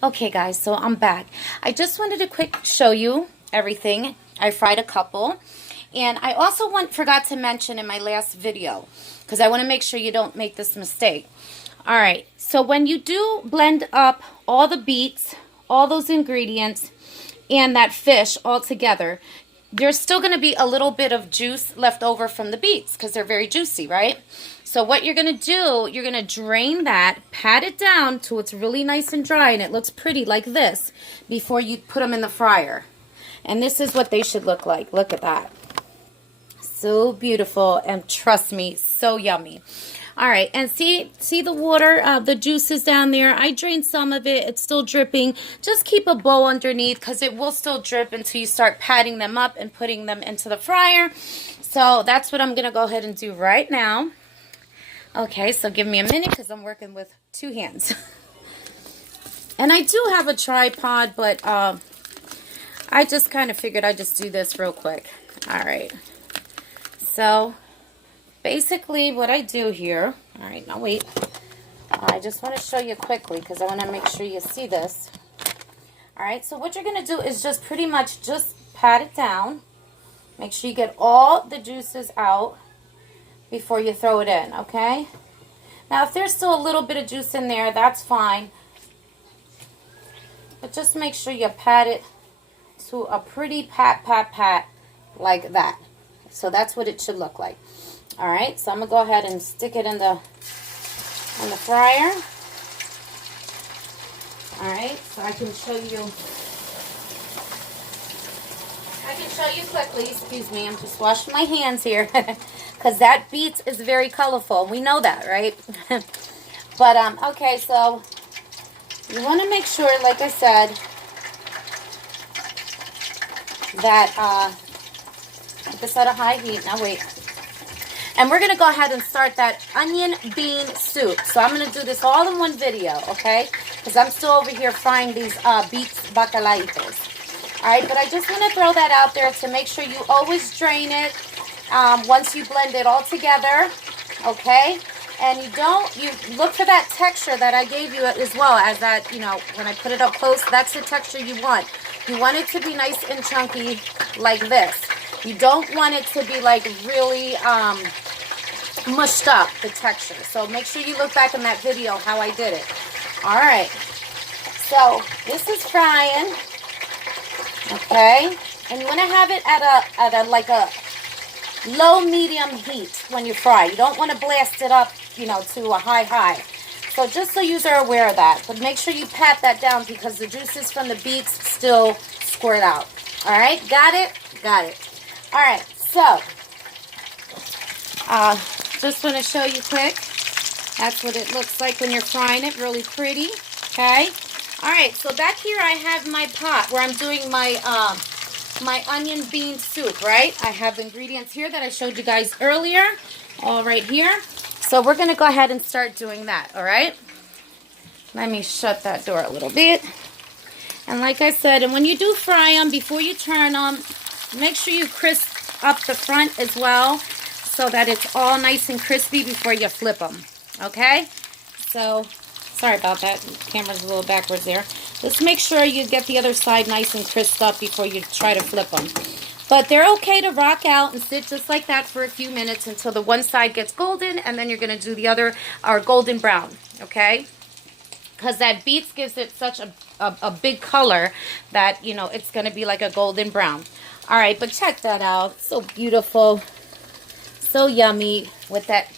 Okay guys, so I'm back. I just wanted to quick show you everything. I fried a couple. And I also forgot to mention in my last video, because I want to make sure you don't make this mistake. Alright, so when you do blend up all the beets, all those ingredients, and that fish all together, there's still going to be a little bit of juice left over from the beets, because they're very juicy, right? So what you're going to do, you're going to drain that, pat it down till it's really nice and dry and it looks pretty like this before you put them in the fryer. And this is what they should look like. Look at that. So beautiful, and trust me, so yummy. All right, and see the water, the juices down there. I drained some of it. It's still dripping. Just keep a bowl underneath because it will still drip until you start patting them up and putting them into the fryer. So that's what I'm going to go ahead and do right now. Okay, so give me a minute because I'm working with two hands. And I do have a tripod, but I just kind of figured I'd just do this real quick. All right. So basically what I do here, all right, now wait. I just want to show you quickly because I want to make sure you see this. All right, so what you're going to do is just pretty much just pat it down. Make sure you get all the juices out before you throw it in, okay? Now, if there's still a little bit of juice in there, that's fine. But just make sure you pat it to a pretty pat like that. So that's what it should look like. All right, so I'm gonna go ahead and stick it in the fryer. All right, so I can show you. Quickly. Excuse me, I'm just washing my hands here because that beets is very colorful. We know that, right? But okay, so you want to make sure, like I said, that put this at a high heat. Now wait. And we're going to go ahead and start that onion bean soup. So I'm going to do this all in one video, okay? Because I'm still over here frying these beets bacalaitos. All right, but I just want to throw that out there to make sure you always drain it once you blend it all together, okay? And you look for that texture that I gave you as well as that, you know, when I put it up close, that's the texture you want. You want it to be nice and chunky like this. You don't want it to be like really mushed up, the texture. So make sure you look back in that video how I did it. All right, so this is frying. Okay, and you want to have it at a low medium heat when you fry. You don't want to blast it up, you know, to a high. So just so you are aware of that, but make sure you pat that down because the juices from the beets still squirt out. All right, got it. All right, so just want to show you quick. That's what it looks like when you're frying it, really pretty. Okay. All right, so back here I have my pot where I'm doing my my onion bean soup, right? I have ingredients here that I showed you guys earlier, all right here. So we're going to go ahead and start doing that, all right? Let me shut that door a little bit. And like I said, and when you do fry them, before you turn them, make sure you crisp up the front as well so that it's all nice and crispy before you flip them, okay? So sorry about that. The camera's a little backwards there. Just make sure you get the other side nice and crisped up before you try to flip them. But they're okay to rock out and sit just like that for a few minutes until the one side gets golden, and then you're going to do the other, or golden brown, okay? Because that beets gives it such a big color that, you know, it's going to be like a golden brown. All right, but check that out. So beautiful. So yummy with that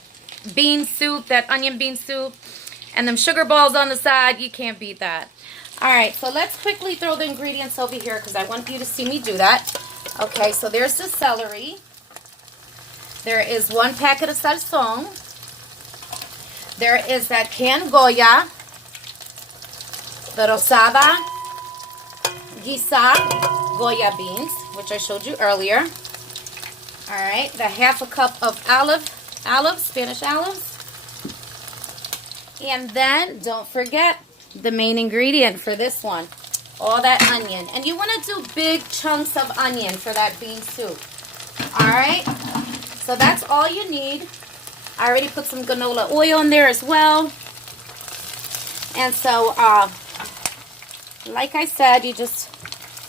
bean soup, that onion bean soup. And them sugar balls on the side, you can't beat that. All right, so let's quickly throw the ingredients over here because I want you to see me do that. Okay, so there's the celery. There is 1 packet of salsón. There is that canned Goya, the rosada guisa Goya beans, which I showed you earlier. All right, the 1/2 cup of olives, Spanish olives. And then, don't forget the main ingredient for this one, all that onion. And you want to do big chunks of onion for that bean soup. All right? So that's all you need. I already put some canola oil in there as well. And so Like I said, you just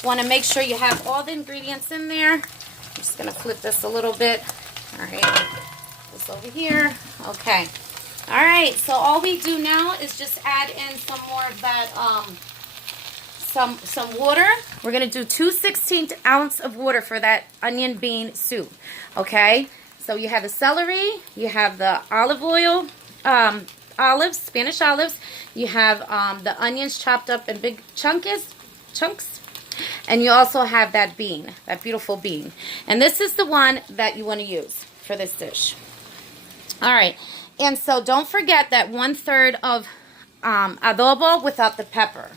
want to make sure you have all the ingredients in there. I'm just going to flip this a little bit. All right, this over here. Okay. All right, so all we do now is just add in some more of that, some water. We're going to do 2/16 ounce of water for that onion bean soup. Okay, so you have the celery, you have the olive oil, olives, Spanish olives. You have the onions chopped up in big chunks. And you also have that bean, that beautiful bean. And this is the one that you want to use for this dish. All right. And so don't forget that 1/3 of adobo without the pepper.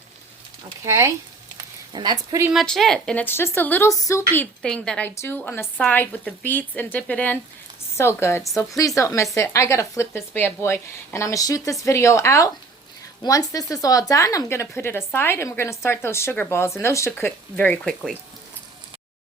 Okay? And that's pretty much it. And it's just a little soupy thing that I do on the side with the beets and dip it in. So good. So please don't miss it. I got to flip this bad boy. And I'm going to shoot this video out. Once this is all done, I'm going to put it aside and we're going to start those sugar balls. And those should cook very quickly.